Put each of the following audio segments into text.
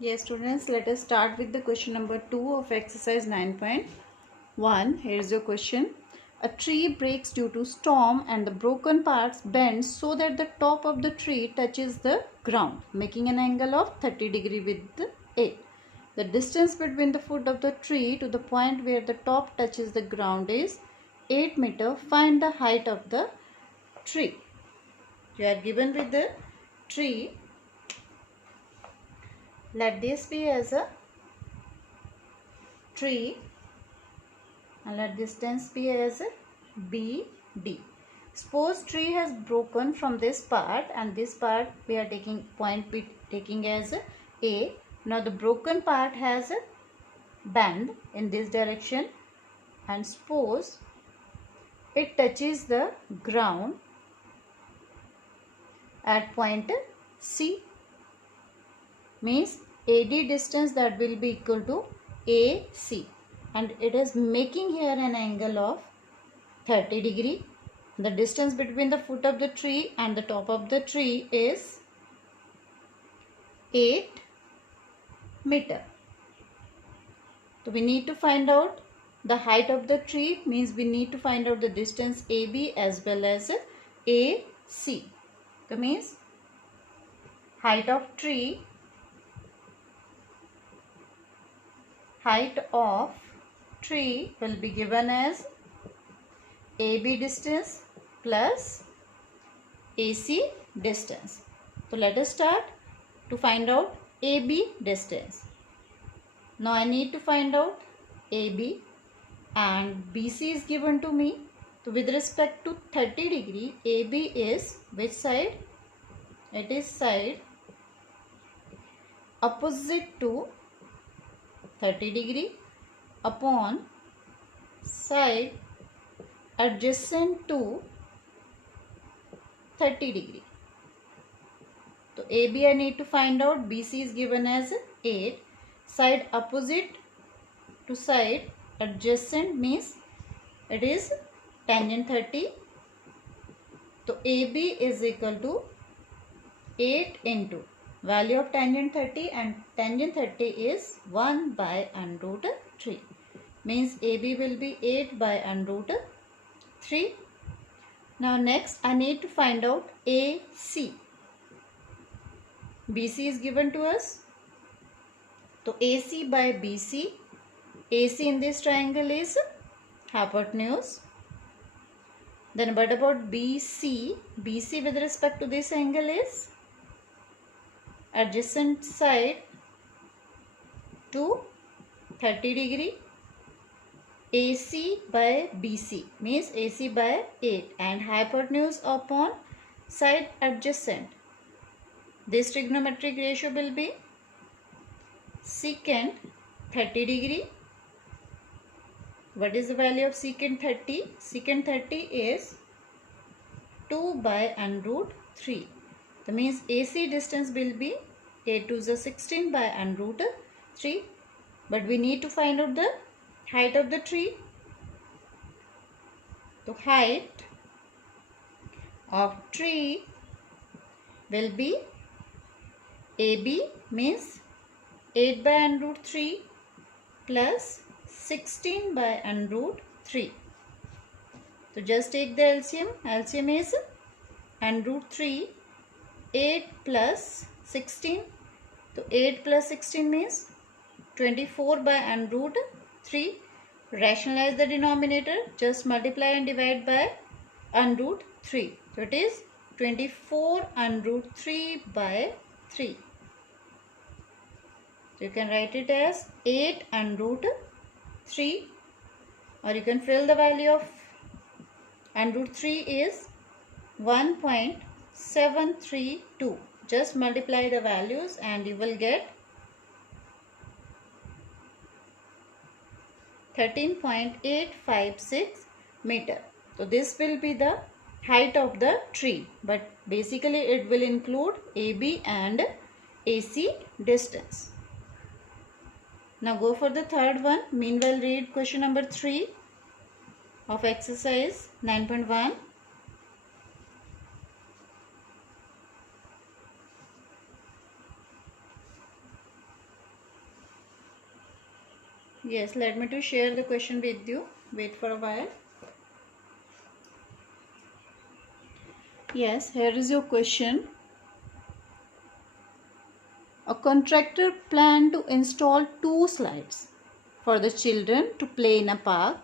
Yes, students, let us start with the question number 2 of exercise 9.1. Here is your question. A tree breaks due to storm and the broken parts bend so that the top of the tree touches the ground, making an angle of 30 degree with A. The distance between the foot of the tree to the point where the top touches the ground is 8 meter. Find the height of the tree. You are given with the tree. Let this be as a tree and let distance be as BD. Suppose tree has broken from this part and this part we are taking point B taking as A. Now the broken part has a bend in this direction and suppose it touches the ground at point C, means AD distance that will be equal to AC, and it is making here an angle of 30 degree. The distance between the foot of the tree and the top of the tree is 8 meter. So we need to find out the height of the tree, means we need to find out the distance AB as well as AC. So means height of tree will be given as AB distance plus AC distance. So let us start to find out AB distance. Now I need to find out AB and BC is given to me. So with respect to 30 degree, AB is which side? It is side opposite to 30 degree upon side adjacent to 30 degree. So AB I need to find out. BC is given as 8. Side opposite to side adjacent means it is tangent 30. So AB is equal to 8 into value of tangent 30, and tangent 30 is 1 by under root 3. Means AB will be 8 by under root 3. Now next I need to find out AC. BC is given to us. So AC by BC. AC in this triangle is hypotenuse. Then what about BC? BC with respect to this angle is adjacent side to 30 degree. AC by BC means AC by 8 and hypotenuse upon side adjacent. This trigonometric ratio will be secant 30 degree. What is the value of secant 30? Secant 30 is 2 by under root 3. That means AC distance will be 8 to the 16 by under root 3. But we need to find out the height of the tree. So height of tree will be AB means 8 by under root 3 plus 16 by under root 3. So just take the LCM. LCM is under root 3, 8 plus 16. So 8 plus 16 means 24 by under root 3. Rationalize the denominator. Just multiply and divide by under root 3. So it is 24 under root 3 by 3. So you can write it as 8 under root 3, or you can fill the value of under root 3 is 1.732. Just multiply the values and you will get 13.856 meter. So this will be the height of the tree, but basically it will include AB and AC distance. Now go for the third one. Meanwhile read question number 3 of exercise 9.1. Yes, let me to share the question with you. Wait for a while. Yes, here is your question. A contractor planned to install 2 slides for the children to play in a park.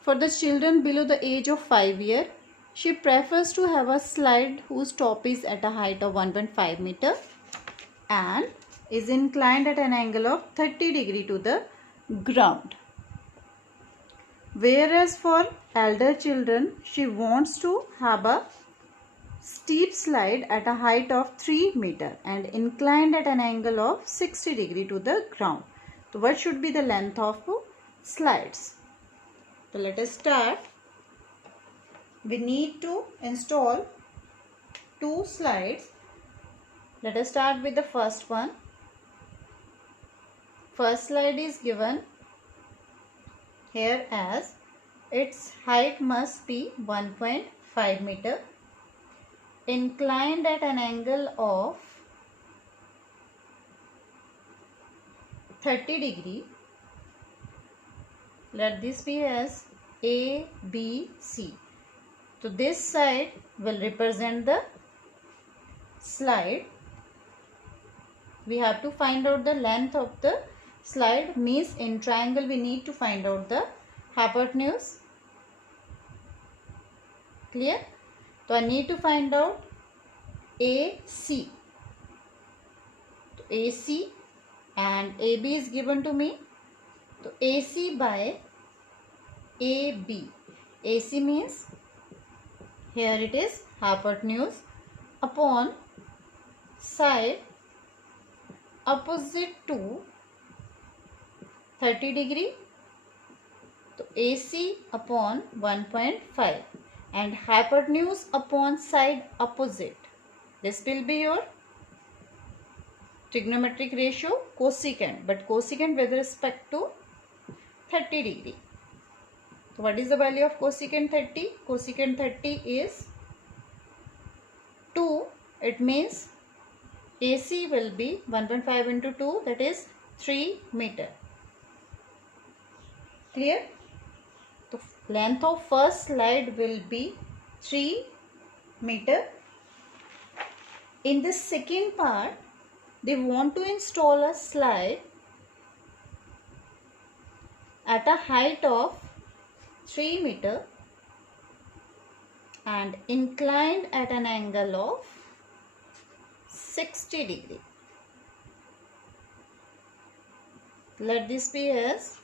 For the children below the age of 5 years, she prefers to have a slide whose top is at a height of 1.5 meter and is inclined at an angle of 30 degree to the ground. Whereas for elder children, she wants to have a steep slide at a height of 3 meter and inclined at an angle of 60 degree to the ground. So what should be the length of slides? So let us start. We need to install 2 slides. Let us start with the first one. First slide is given here as its height must be 1.5 meter, inclined at an angle of 30 degree. Let this be as A, B, C. So this side will represent the slide. We have to find out the length of the slide, means in triangle we need to find out the hypotenuse. Clear? So I need to find out AC. So AC and AB is given to me. So AC by AB. AC means here it is hypotenuse upon side opposite to 30 degree. So AC upon 1.5 and hypotenuse upon side opposite. This will be your trigonometric ratio cosecant, but cosecant with respect to 30 degree. So what is the value of cosecant 30? Cosecant 30 is 2. It means AC will be 1.5 into 2, that is 3 meter. Clear? The length of first slide will be 3 meter. In the second part, they want to install a slide at a height of 3 meter and inclined at an angle of 60 degree. Let this be as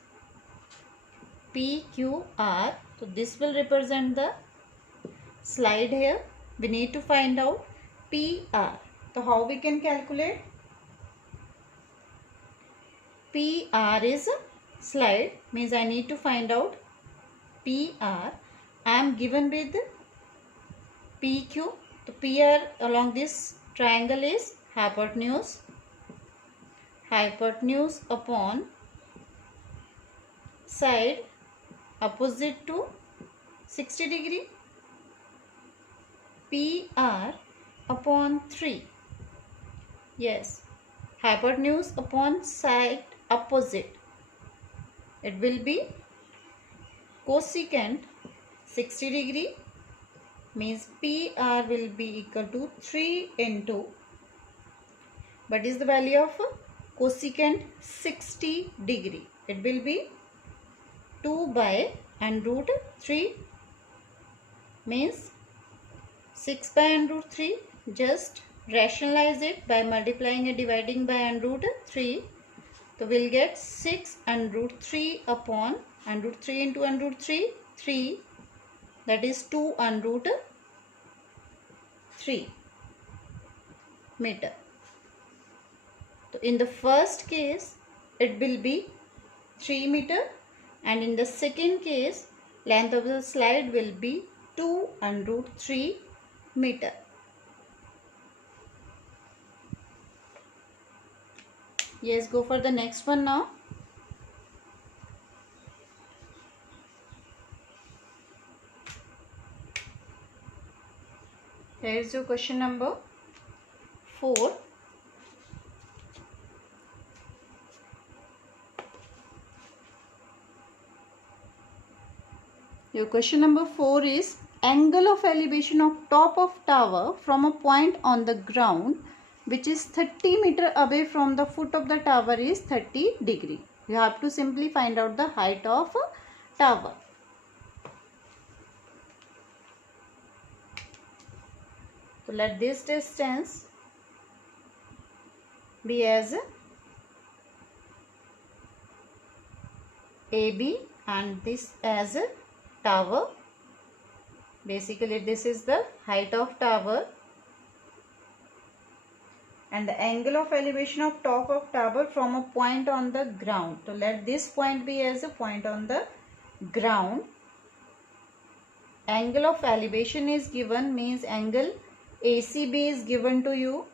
PQR. So this will represent the slide here. We need to find out PR. So how we can calculate? PR is a slide, means I need to find out PR. I am given with PQ. So PR along this triangle is hypotenuse. Hypotenuse upon side opposite to 60 degree. PR upon 3. Yes, hypotenuse upon side opposite. It will be cosecant 60 degree, means PR will be equal to 3 into, what is the value of cosecant 60 degree? It will be 2 by and root 3, means 6 by and root 3. Just rationalize it by multiplying and dividing by and root 3. So we'll get 6 and root 3 upon and root 3 into and root 3, 3. That is 2 and root 3 meter. So in the first case, it will be 3 meter, and in the second case, length of the slide will be 2 and root 3 meter. Yes, go for the next one now. Here is your question number 4. Your question number 4 is angle of elevation of top of tower from a point on the ground which is 30 meter away from the foot of the tower is 30 degree. You have to simply find out the height of a tower. So let this distance be as AB and this as a tower. Basically this is the height of tower and the angle of elevation of top of tower from a point on the ground. So let this point be as a point on the ground. Angle of elevation is given, means angle ACB is given to you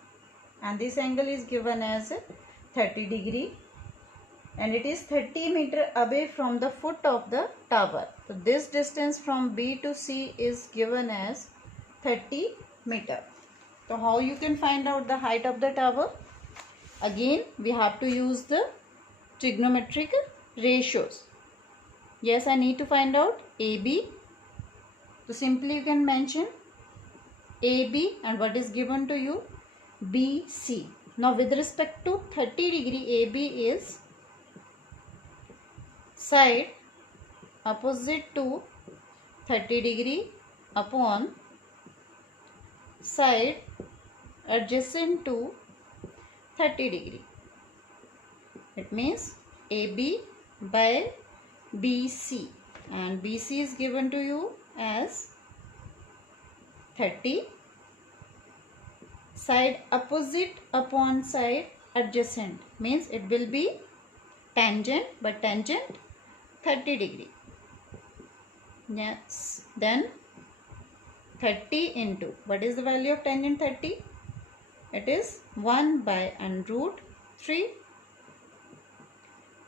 and this angle is given as 30 degree and it is 30 meter away from the foot of the tower. So this distance from B to C is given as 30 meter. So how you can find out the height of the tower? Again we have to use the trigonometric ratios. Yes, I need to find out AB. So simply you can mention AB and what is given to you? BC. Now with respect to 30 degree, AB is side opposite to 30 degree upon side adjacent to 30 degree. It means AB by BC and BC is given to you as 30. Side opposite upon side adjacent means it will be tangent, but tangent 30 degree. Yes, then 30 into, what is the value of tangent 30? It is 1 by under root 3.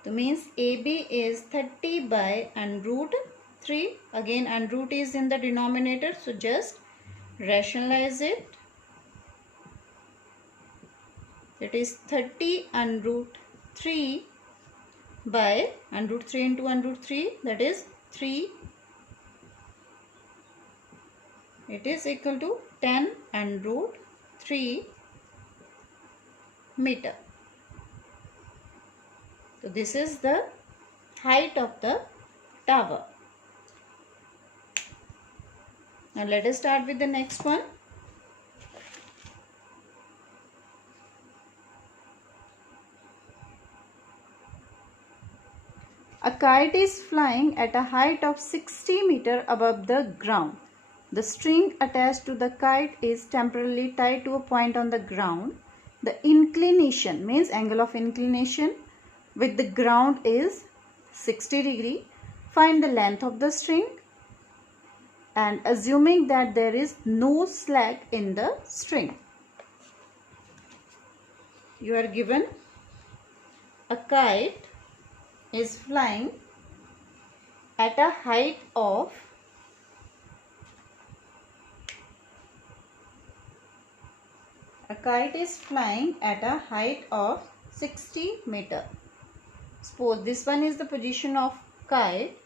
So means AB is 30 by under root 3. Again under root is in the denominator, so just rationalize it. It is 30 under root 3 by under root 3 into under root 3, that is 3. It is equal to 10 under root 3 meter. So this is the height of the tower. Now let us start with the next one. A kite is flying at a height of 60 meter above the ground. The string attached to the kite is temporarily tied to a point on the ground. The inclination means angle of inclination with the ground is 60 degree. Find the length of the string and assuming that there is no slack in the string. You are given a kite is flying at a height of 60 meter. Suppose this one is the position of kite.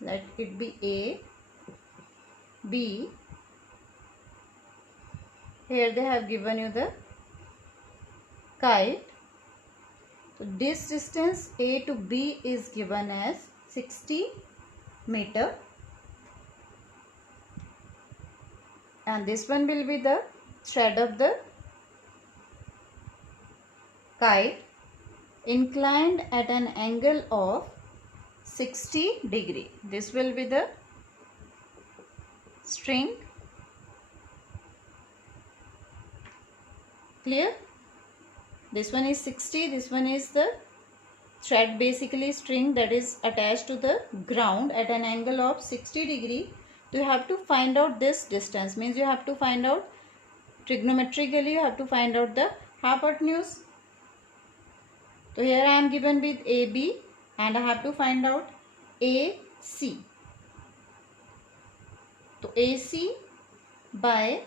Let it be A, B. Here they have given you the kite. So this distance A to B is given as 60 meter. And this one will be the thread of the kite inclined at an angle of 60 degree. This will be the string. Clear? This one is 60, this one is the thread, basically string that is attached to the ground at an angle of 60 degree. So you have to find out this distance, means you have to find out trigonometrically, you have to find out the hypotenuse. So here I am given with AB and I have to find out AC. So AC by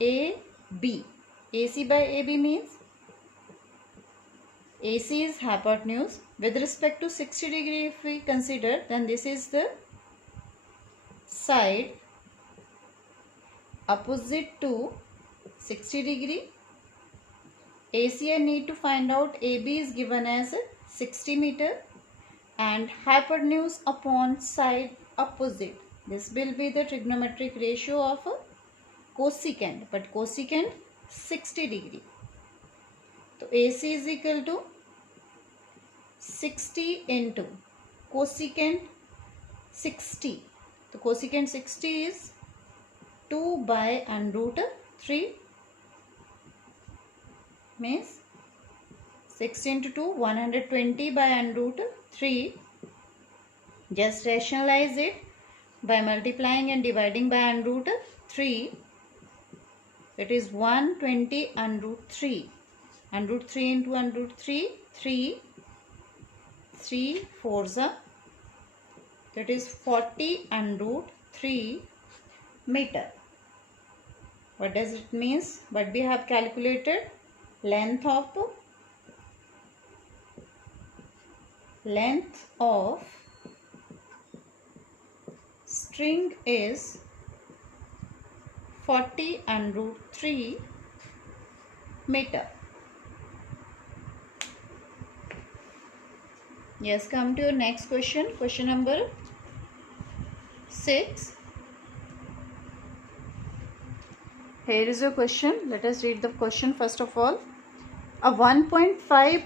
AB. AC by AB means AC is hypotenuse. With respect to 60 degree, if we consider, then this is the side opposite to 60 degree. AC I need to find out. AB is given as 60 meter and hypotenuse upon side opposite. This will be the trigonometric ratio of cosecant, but cosecant 60 degree. So AC is equal to 60 into cosecant 60. So cosecant 60 is 2 by under root 3, means 60 into 2, 120 by under root 3. Just rationalize it by multiplying and dividing by under root 3. It is 120 under root 3. Under root 3 into under root 3, 3 fours are, that is 40 under root 3 meter. What does it means? What we have calculated? Length of string is 40 under root 3 meter. Yes, come to your next question. Question number 6. Here is your question. Let us read the question first of all. A 1.5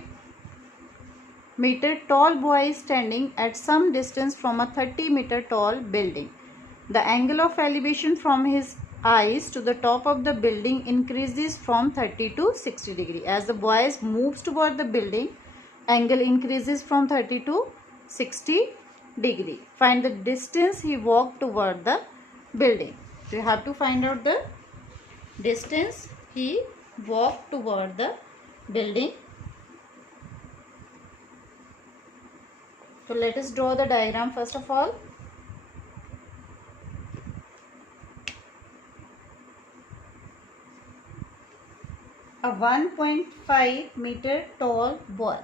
meter tall boy is standing at some distance from a 30 meter tall building. The angle of elevation from his eyes to the top of the building increases from 30 to 60 degree. As the boy moves toward the building, angle increases from 30 to 60 degree. Find the distance he walked toward the building. So you have to find out the distance he walked toward the building. So let us draw the diagram first of all. A 1.5 meter tall boy.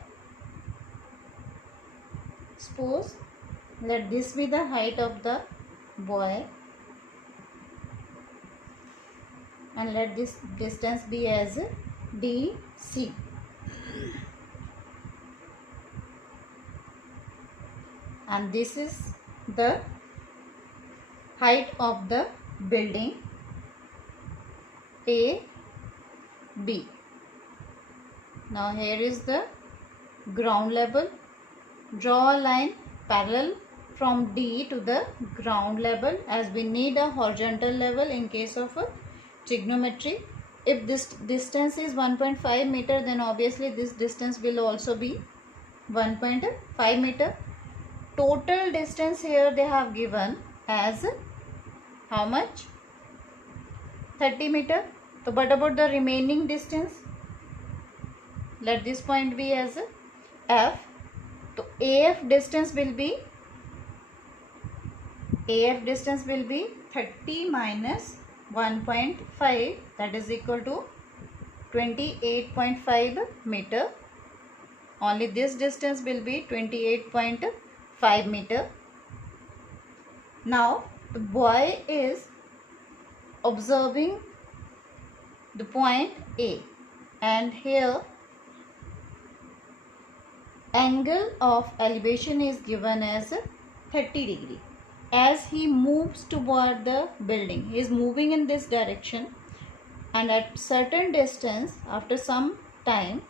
Suppose let this be the height of the boy and let this distance be as DC. And this is the height of the building A, B. Now here is the ground level. Draw a line parallel from D to the ground level, as we need a horizontal level in case of a trigonometry. If this distance is 1.5 meter, then obviously this distance will also be 1.5 meter. Total distance here they have given as how much? 30 meter. So what about the remaining distance? Let this point be as F. So AF distance will be 30 minus 1.5, that is equal to 28.5 meter. Only this distance will be 28.5 meter. Now the boy is observing the point A, and here angle of elevation is given as 30 degree. As he moves toward the building, he is moving in this direction, and at certain distance, after some time,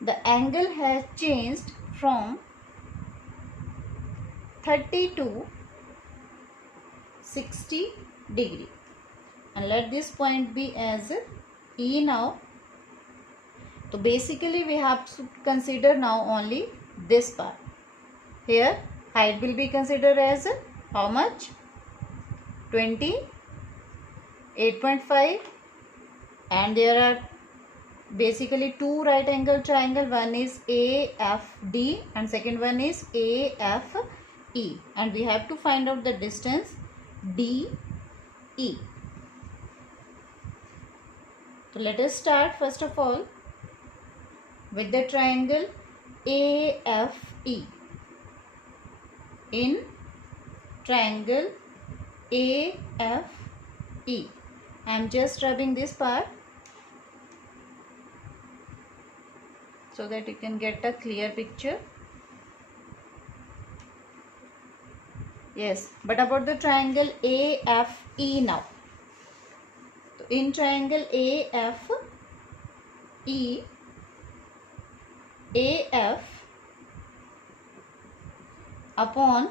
the angle has changed from 30 to 60 degree. And let this point be as E now. So basically we have to consider now only this part. Here height will be considered as how much? 28.5, and there are basically two right angle triangle. One is AFD and second one is AFE, and we have to find out the distance DE. So let us start first of all with the triangle AFE. In triangle AFE. I am just rubbing this part so that you can get a clear picture. Yes, but about the triangle AFE now. So in triangle AFE, AF upon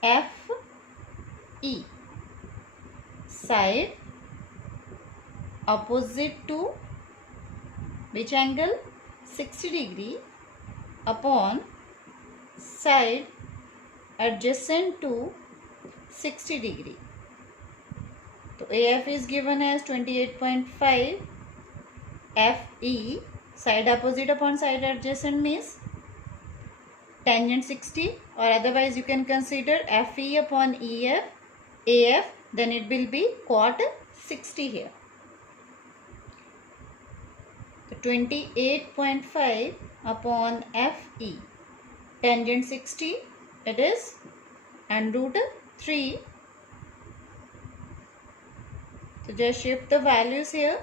FE, side opposite to which angle? 60 degree upon side adjacent to 60 degree. So AF is given as 28.5, FE side opposite upon side adjacent means tangent 60, or otherwise you can consider FE upon EF, AF, then it will be cot 60 here. 28.5 upon FE, tangent 60, it is and root 3. So just shift the values here.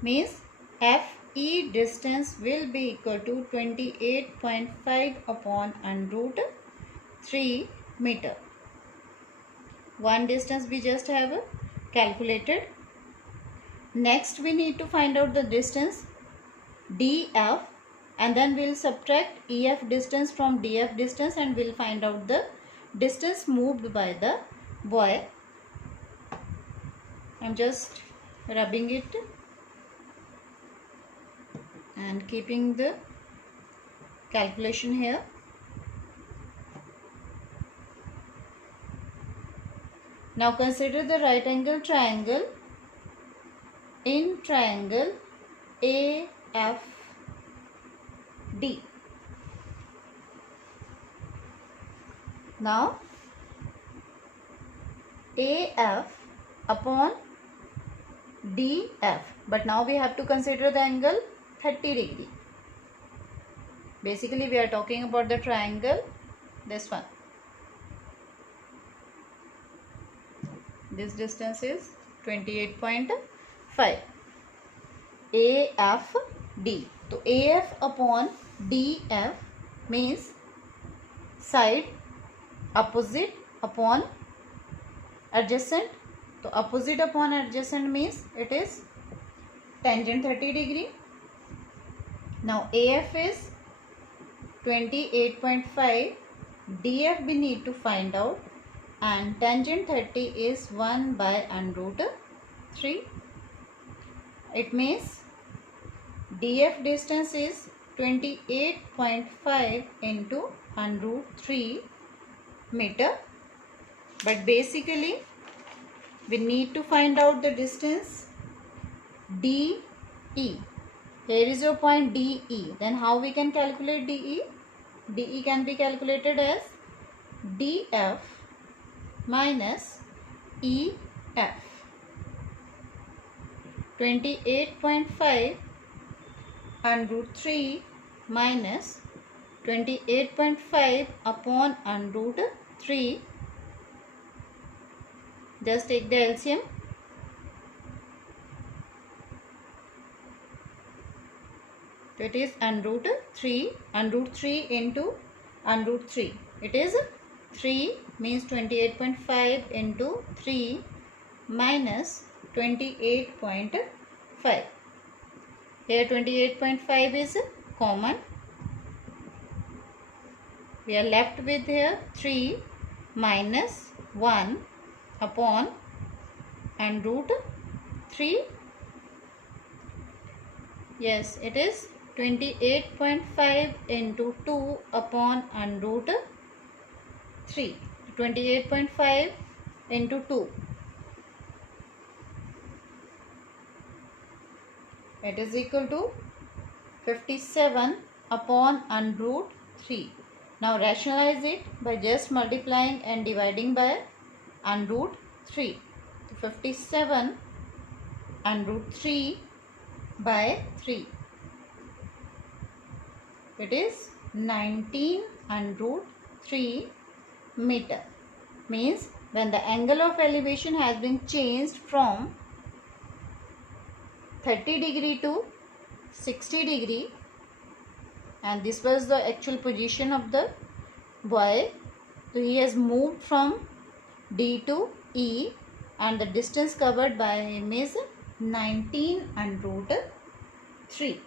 Means FE distance will be equal to 28.5 upon root 3 meter. One distance we just have calculated. Next we need to find out the distance DF, and then we'll subtract EF distance from DF distance and we'll find out the distance moved by the boy. I'm just rubbing it and keeping the calculation here. Now consider the right angle triangle. In triangle AFD. Now AF upon DF, but now we have to consider the angle 30 degree. Basically we are talking about the triangle, this one. This distance is 28.5. AFD. So AF upon DF means side opposite upon adjacent. So opposite upon adjacent means it is tangent 30 degree. Now AF is 28.5, DF we need to find out, and tangent 30 is 1 by root 3. It means DF distance is 28.5 into root 3 meter. But basically we need to find out the distance DE. Here is your point DE. Then how we can calculate DE? DE can be calculated as DF minus EF. 28.5 root 3 minus 28.5 upon root 3. Just take the LCM. So it is root 3 into root 3. It is 3 means 28.5 into 3 minus 28.5. Here 28.5 is common. We are left with here 3 minus 1 upon root 3. Yes, it is 28.5 into 2 upon root 3. 28.5 into 2. It is equal to 57 upon root 3. Now rationalize it by just multiplying and dividing by root 3. So 57 root 3 by 3. It is 19 and root 3 meter. Means when the angle of elevation has been changed from 30 degree to 60 degree, and this was the actual position of the boy. So he has moved from D to E, and the distance covered by him is 19 and root 3.